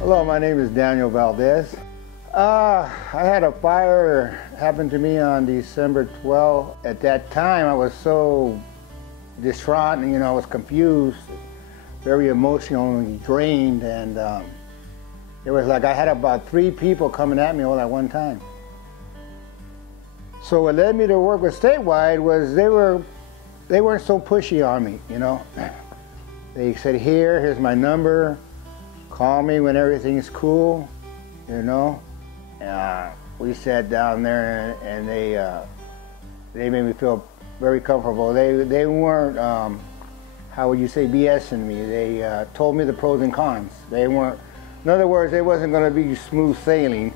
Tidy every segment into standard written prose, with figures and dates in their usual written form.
Hello, my name is Daniel Valdez. I had a fire happen to me on December 12th. At that time, I was so distraught and, I was confused, very emotionally drained, and it was like I had about 3 people coming at me all at one time. So what led me to work with Statewide was they weren't so pushy on me, They said, here's my number, call me when everything's cool, We sat down there and they made me feel very comfortable. They weren't, how would you say, BSing me. They told me the pros and cons. They weren't, in other words, it wasn't going to be smooth sailing,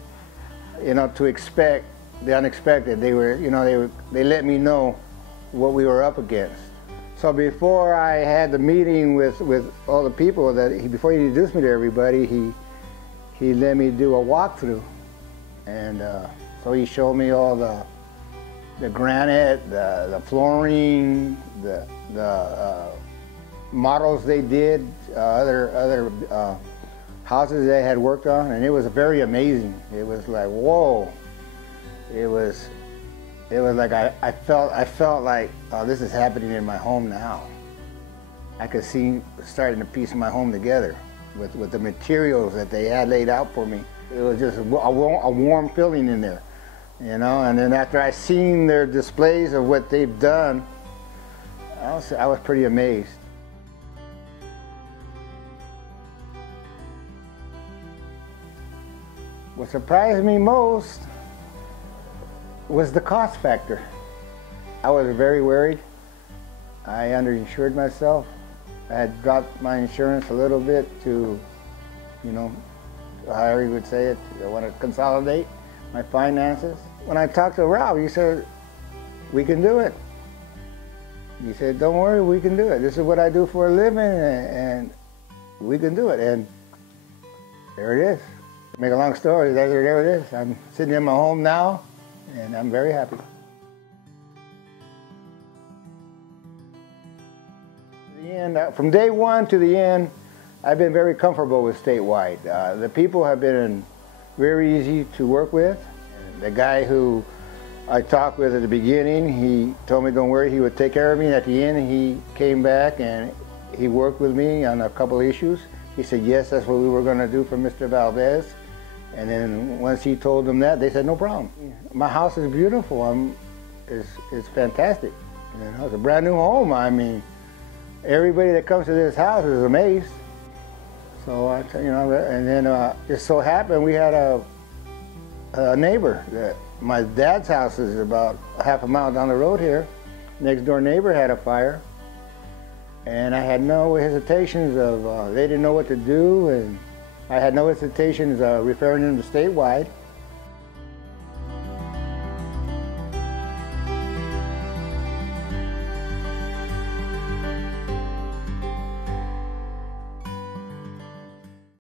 to expect the unexpected. They were, they let me know what we were up against. So before I had the meeting with all the people, before he introduced me to everybody, he let me do a walkthrough. And so he showed me all the granite, the flooring, the models they did, other houses they had worked on, and it was very amazing. It was like, whoa. It was like I felt like, oh, this is happening in my home now. I could see starting to piece my home together with the materials that they had laid out for me. It was just a warm feeling in there, And then after I seen their displays of what they've done, I was pretty amazed. What surprised me most was the cost factor. I was very worried. I underinsured myself. I had dropped my insurance a little bit to, however you would say it, I want to consolidate my finances. When I talked to Rob, he said, we can do it. He said, don't worry, we can do it. This is what I do for a living, and we can do it. And there it is. To make a long story, there it is. I'm sitting in my home now, and I'm very happy. From day one to the end, I've been very comfortable with Statewide. The people have been very easy to work with. The guy who I talked with at the beginning, he told me don't worry, he would take care of me. At the end, he came back and he worked with me on a couple of issues. He said, yes, that's what we were going to do for Mr. Valdez. And then once he told them that, they said, no problem. My house is beautiful. It's fantastic. It's a brand new home. I mean, everybody that comes to this house is amazed. So, and then just so happened we had a neighbor. My dad's house is about half a mile down the road here. Next door neighbor had a fire. And I had no hesitations of, they didn't know what to do, and I had no hesitations referring them to Statewide.